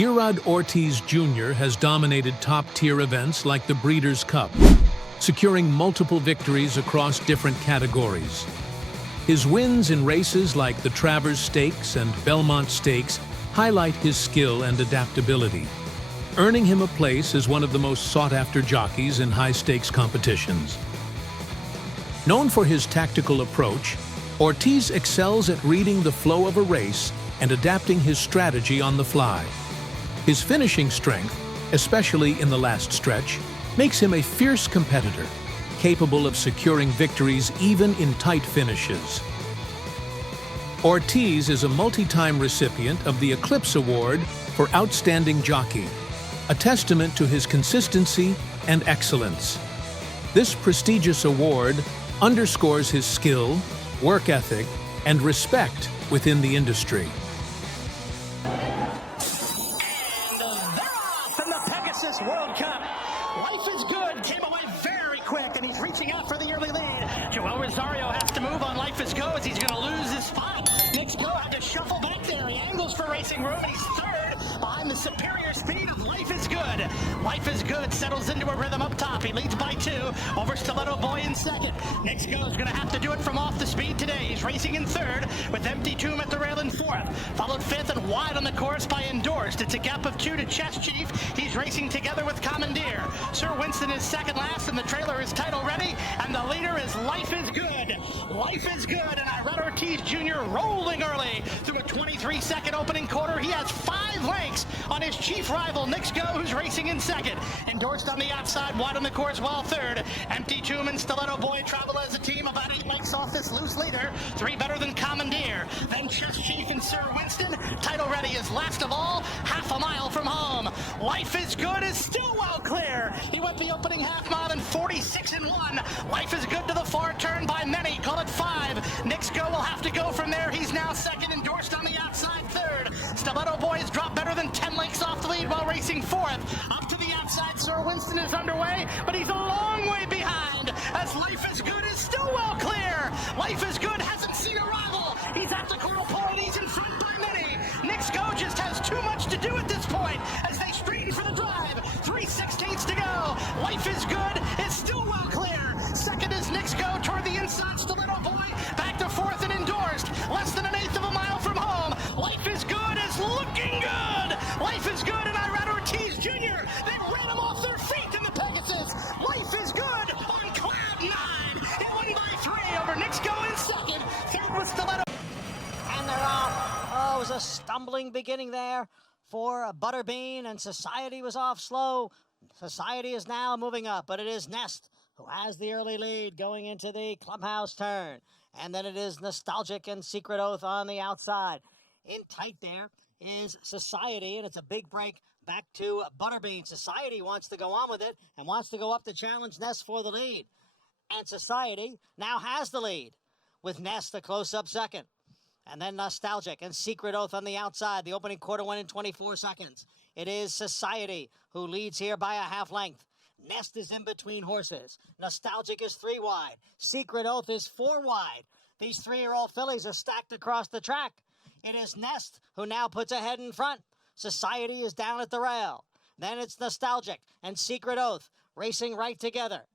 Irad Ortiz Jr. has dominated top-tier events like the Breeders' Cup, securing multiple victories across different categories. His wins in races like the Travers Stakes and Belmont Stakes highlight his skill and adaptability, earning him a place as one of the most sought-after jockeys in high-stakes competitions. Known for his tactical approach, Ortiz excels at reading the flow of a race and adapting his strategy on the fly. His finishing strength, especially in the last stretch, makes him a fierce competitor, capable of securing victories even in tight finishes. Ortiz is a multi-time recipient of the Eclipse Award for Outstanding Jockey, a testament to his consistency and excellence. This prestigious award underscores his skill, work ethic, and respect within the industry. From the Pegasus World Cup, Life is Good came away very quick, and he's reaching out for the early lead. Joel Rosario has to move on Life is Go as he's going to lose his spot. Nick's Go had to shuffle back there. He angles for racing room, and he's third behind the superior speed of Life is Good. Life is Good settles into a rhythm up top. He leads by 2 over Stiletto Boy in second. Nick's Go is going to have to do it from off the speed today. He's racing in third with Empty Tomb at the rail in fourth. Followed fifth and wide on the course by Endorsed. It's a gap of 2 to Chess Chief. He's racing together with Commandeer. Sir Winston is second last, and the trailer is title ready, and the leader is Life is Good. Life is Good, and Irad Ortiz Jr. rolling early through a 23-second opening quarter. He has 5 lengths on his chief rival, Nick's Go, who's racing in second. Endorsed on the outside, wide on the course, while third. Empty Tomb and Stiletto Boy travel as a team, about 8 lengths off this loose leader. 3 better than Commandeer. Then Chess Chief and Sir Winston. Title ready is last of all, half a mile from home. Life is Good is still well clear. He went the opening half mile in 46 and 1. Life is Good to the far turn by many, call it 5. Nick's Go will have to go from there. He's now second, Endorsed on the outside third. Stiletto Boy has dropped better than 10 lengths off the lead while racing fourth. Up to the outside, Sir Winston is underway, but he's a long way behind as Life is Good is still well clear. Life is Good hasn't seen a rival. He's at the quarter point, he's in front by many. Nick's Go just has too much to do at this point as they straighten for the drive. 3/16 to go. Life is Good is still well clear. Second is Nick's Go toward the inside. Stiletto Boy back to fourth and Endorsed. Less than 1/8 of a mile from home. Life is Good is looking good. Life is Good and Irad Ortiz Jr. They ran him off their feet in the Pegasus. Life is Good on cloud 9. It won by 3 over Nick's Go in second. Third was Stiletto. And they're off. Oh, it was a stumbling beginning there for Butterbean, and Society was off slow. Society is now moving up, but it is Nest who has the early lead going into the clubhouse turn. And then it is Nostalgic and Secret Oath on the outside. In tight there is Society, and it's a big break back to Butterbean. Society wants to go on with it and wants to go up to challenge Nest for the lead. And Society now has the lead with Nest a close-up second. And then Nostalgic and Secret Oath on the outside. The opening quarter went in 24 seconds. It is Society who leads here by a half length. Nest is in between horses. Nostalgic is 3 wide. Secret Oath is 4 wide. These 3-year-old fillies are stacked across the track. It is Nest who now puts a head in front. Society is down at the rail. Then it's Nostalgic and Secret Oath racing right together.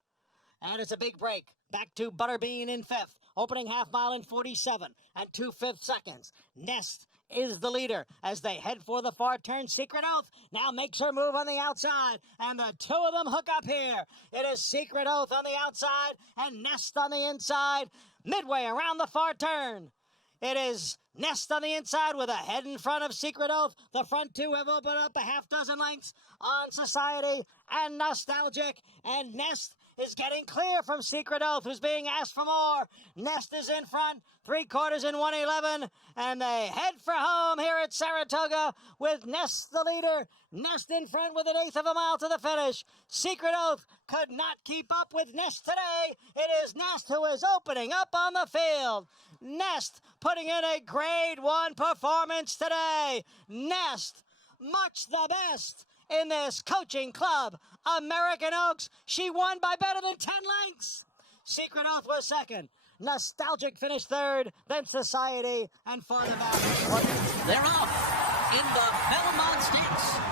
And it's a big break. Back to Butterbean in 5th. Opening half mile in 47 and 2/5 seconds. Nest is the leader as they head for the far turn. Secret Oath now makes her move on the outside, and the 2 of them hook up here. It is Secret Oath on the outside and Nest on the inside. Midway around the far turn, it is Nest on the inside with a head in front of Secret Oath. The front 2 have opened up a half dozen lengths on Society and Nostalgic, and Nest is getting clear from Secret Oath, who's being asked for more. Nest is in front, 3/4 in 1:11, and they head for home here at Saratoga with Nest the leader. Nest in front with 1/8 of a mile to the finish. Secret Oath could not keep up with Nest today. It is Nest who is opening up on the field. Nest putting in a grade 1 performance today. Nest, much the best in this coaching club, American Oaks. She won by better than 10 lengths. Secret Oath was second. Nostalgic finished third, then Society, and farther back. They're off in the Belmont Stakes.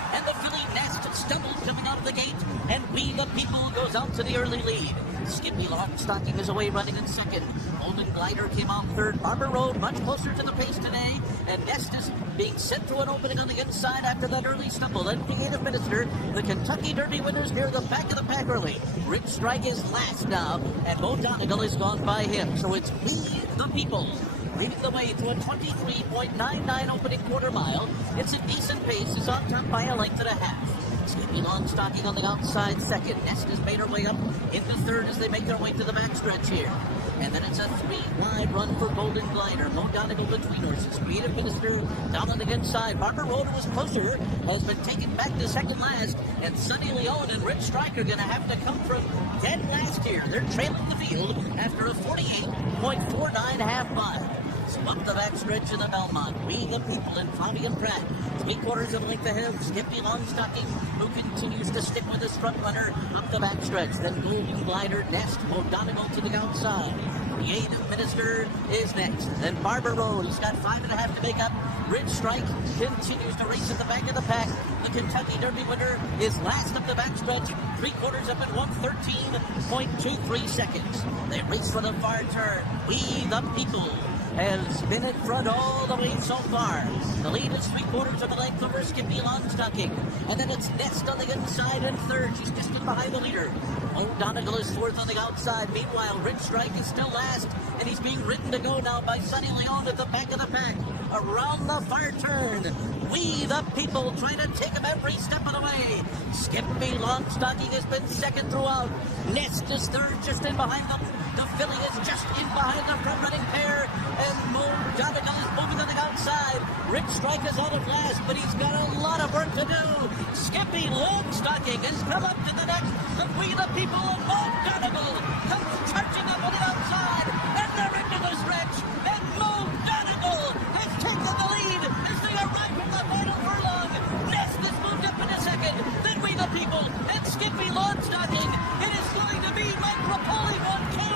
the gate, and We the People goes out to the early lead. Skippy Longstocking is away running in second. Golden Glider came on third. Barber Road much closer to the pace today. And Nest is being sent to an opening on the inside after that early stumble. Then Creative Minister, the Kentucky Derby winners near the back of the pack early. Rich Strike is last now, and Mo Donegal has gone by him. So it's We the People leading the way to a 23.99 opening quarter mile. It's a decent pace. It's on top by a length and a half. Skippy Longstocking on the outside second. Nest has made her way up into third as they make their way to the backstretch here. And then it's a 3-wide run for Golden Glider. Mo Donegal between horses. Creative Minister down on the inside. Barber Road was closer, has been taken back to second last. And Sonny Leone and Rich Strike are going to have to come from dead last here. They're trailing the field after a 48.49 half mile. So up the backstretch of the Belmont. We the People and Fabian Pratt. 3/4 of a length ahead. Skippy Longstocking, who continues to stick with his front runner up the backstretch. Then Golden Glider, Nest, Mo Donegal to the outside. Creative Minister is next. Then Barber Road, he's got 5.5 to make up. Rich Strike continues to race at the back of the pack. The Kentucky Derby winner is last up the backstretch. 3/4 up in 1:13.23 seconds. They race for the far turn. We the People has been in front all the way so far. The lead is 3/4 of a length over Skippy Longstocking. And then it's Nest on the inside in third. She's just in behind the leader. Mo Donegal is fourth on the outside. Meanwhile, Rich Strike is still last, and he's being ridden to go now by Sonny Leone at the back of the pack. Around the far turn, We the People trying to take him every step of the way. Skippy Longstocking has been second throughout. Nest is third, just in behind them. The filly is just in behind the front-running pair, and Mo Donegal is moving on the outside. Rich Strike is out of last, but he's got a lot of work to do. Skippy Longstocking has come up to the next, but We the People and Mo Donegal come charging up on the outside, and they're into the stretch, and Mo Donegal has taken the lead as they arrive from the final furlong. Nest has moved up in a second, then We the People and Skippy Longstocking. It is going to be Mike Rapoli 1-2.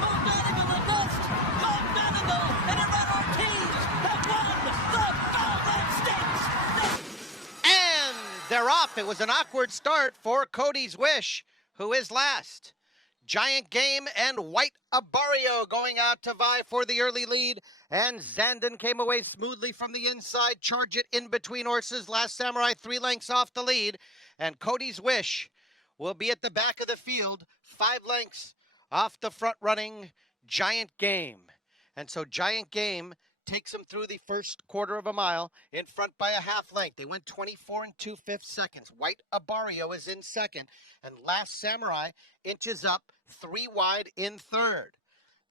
Mo Donegal and Nest. Mo Donegal and Irad Ortiz have won the Belmont Stakes. And they're off. It was an awkward start for Cody's Wish, who is last. Giant Game and White Abarrio going out to vie for the early lead. And Zandon came away smoothly from the inside. Charge It in between horses. Last Samurai 3 lengths off the lead. And Cody's Wish will be at the back of the field, 5 lengths off the front running Giant Game. And so Giant Game takes him through the first quarter of a mile in front by a half length. They went 24 2/5 seconds. White Abarrio is in second, and Last Samurai inches up 3 wide in third.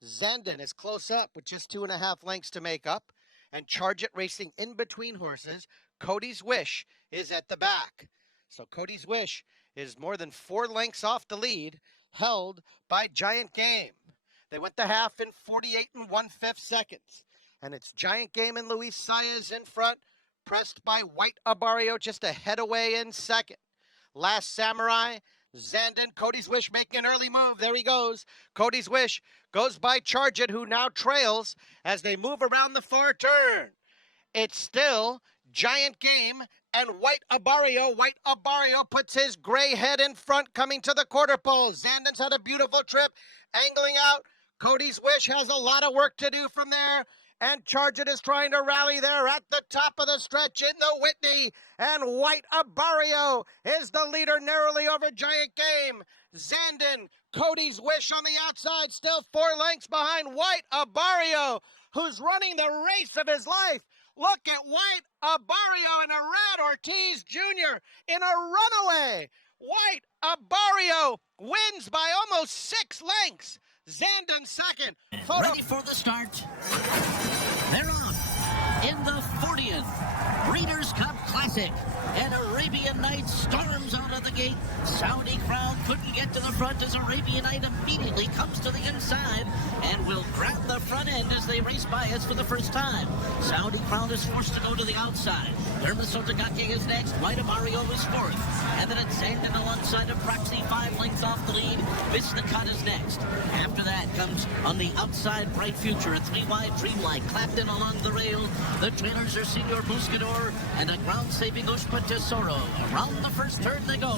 Zandon is close up with just 2.5 lengths to make up, and Charge It racing in between horses. Cody's Wish is at the back. So Cody's Wish is more than 4 lengths off the lead, held by Giant Game. They went the half in 48 1/5 seconds. And it's Giant Game and Luis Saez in front, pressed by White Abarrio just a head away in second. Last Samurai, Zandon, Cody's Wish making an early move. There he goes. Cody's Wish goes by Charge It, who now trails as they move around the far turn. It's still Giant Game and White Abarrio. White Abarrio puts his gray head in front, coming to the quarter pole. Zandon's had a beautiful trip, angling out. Cody's Wish has a lot of work to do from there. And Charge It is trying to rally there at the top of the stretch in the Whitney. And White Abarrio is the leader narrowly over Giant Game. Zandon, Cody's Wish on the outside, still 4 lengths behind White Abarrio, who's running the race of his life. Look at White Abarrio and Irad Ortiz Jr. in a runaway. White Abarrio wins by almost 6 lengths. Zandon second. Ready for the start. They're off in the 40th Breeders' Cup Classic. And Arabian Night storms out of the gate. Saudi Crown couldn't get to the front as Arabian Night immediately comes to the inside and will grab the front end as they race by us for the first time. Saudi Crown is forced to go to the outside. Hermoso Jockey is next. White Abarrio is fourth. And then it's Zandon alongside of Proxy, 5 lengths off the lead. Visnacut is next. After that comes on the outside Bright Future, a 3-wide Dreamlight. Clapton along the rail. The trailers are Senor Buscador and a ground-saving Ushpa Tesoro. Tesoro. Around the first turn they go.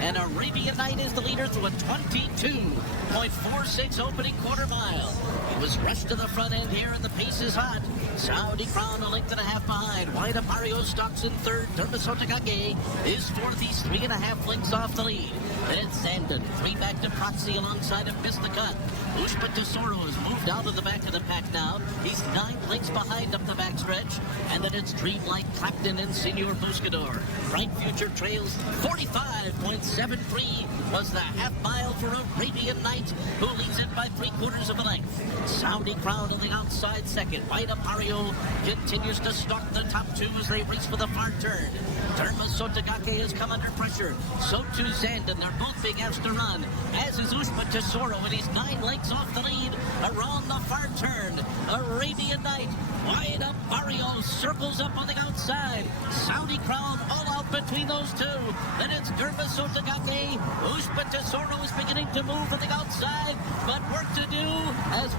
And Arabian Night is the leader through a 22.46 opening quarter mile. He was rushed to the front end here, and the pace is hot. Saudi Crown a length and a half behind. White Apario stalks in third. Dermasotagake is fourth. He's 3.5 lengths off the lead. Then it's Sandon. 3 back to Proxy alongside of Miss the Cut. Ushpa Tesoro has moved out of the back of the pack now. He's 9 lengths behind up the backstretch. And then it's Dreamlight, Clapton, and Senor Buscador. Bright Future trails 45.73 was the half mile for Arabian Night, who leads it by 3/4 of a length. Saudi Crown on the outside second. White Apario continues to stalk the top 2 as they race for the far turn. Dermasotagake has come under pressure. So too Zandon. They're both being asked to run, as is Ushpa Tesoro, and he's 9 lengths off the lead around the far turn. Arabian Night. White Apario circles up on the outside. Saudi Crown all out between those two. Then it's Dermasotagake. Ushpa Tesoro is beginning to move from the outside, but work to do as